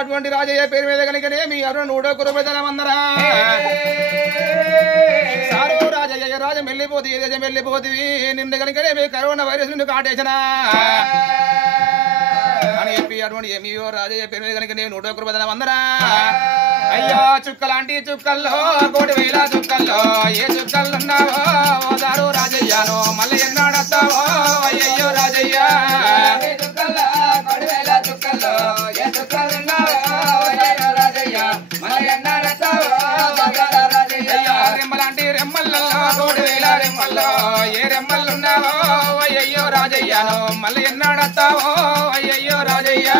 అటువంటి రాజయ్య పేరు మీద కనుకనే మీ ఎవరు 100 రూపాయల మందరా సారు రాజయ్య రాజం వెళ్ళిపోతుంది ఏ దేశం వెళ్ళిపోతుంది నిన్ను కనుకనే మీ కరోనా వైరస్ నిన్ను కాటేసనా అని చెప్పి అటువంటి ఏమీయో రాజయ్య పేరు మీద కనుక నేను 101 రూపాయల మందరా అయ్యో చుక్కలాంటి చుక్కల్లో 1,000 చుక్కల్లో ఏ చుక్కలున్నావో ఓ సారు రాజయ్యాను మళ్ళీ ఎన్నాడొస్తావో అయ్యయ్యో రాజయ్య రెమ్మలాంటి రెమ్మల్లో 1,000 రెమ్మల్లో ఏ రెమ్మలున్నావో అయ్యయ్యో రాజయ్యాను మళ్ళీ ఎన్నాడొస్తావో అయ్యయ్యో రాజయ్య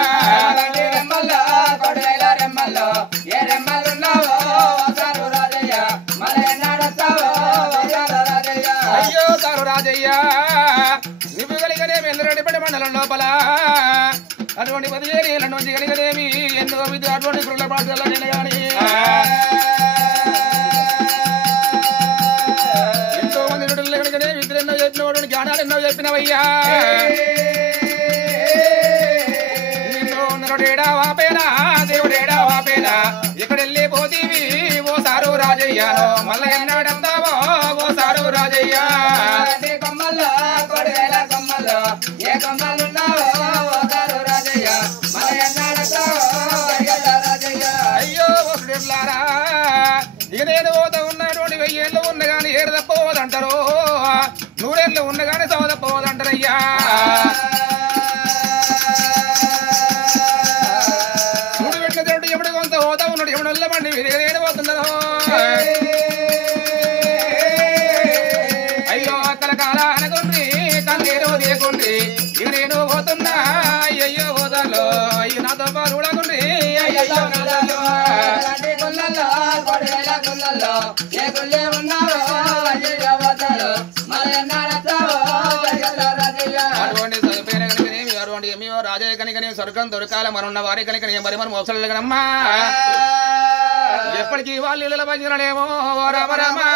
అయ్యో సారు రాజయ్య నువ్వు కలిగనేమి ఎల్లరెడ్డిపడి మండలం లోపల అటువంటి 17 ఏళ్ళ నుంచి కలిగనేమి ఎన్నో విధి అటువంటి గురుల పాఠశాల నేను గాని ఎంతో మంది నటులు కలిగనే విద్యలు ఎన్నో చెప్పినటువంటి జ్ఞానాలు ఎన్నో చెప్పినవయ్యా నిన్నో నరుడేడా వాపేనా దేవుడేడా వాపేనా ఇక్కడ వెళ్ళిపోతీవి ఓ సారు రాజయ్యాను మళ్ళీ ఎన్నాడంతావో ఓ సారు రాజయ్య అయ్యో వసుడులారా ఇక నేను పోతా ఉన్నటువంటి 1000 ఏళ్ళు ఉన్న గాని ఏడు తప్పవదంటారు 100 ఏళ్ళు ఉన్న గాని సవ తప్పవదంటారయ్యా చూడు పెట్టిన దేవుడు ఎప్పుడు కొంత పోతా ఉన్నాడు ఎప్పుడు వెళ్ళమండి మీరు నేను పోతున్నారు అయ్యో కలకాల అనకుండ్రి కన్నీరు దేకుండ్రి ఇక నేను పోతున్నా అయ్యయ్యో పోతాలో అయ్యో నాతో పాటు ఉడకుండ్రి అయ్యయ్యో అటువంటి ఏమో రాజయ్య కనుక స్వర్గం దొరకాల మనున్న వారి కనుక మరి మనం మోసలు కదమ్మా ఎప్పటికీ వాళ్ళు ఇళ్ళ పంచలేమో రమరమా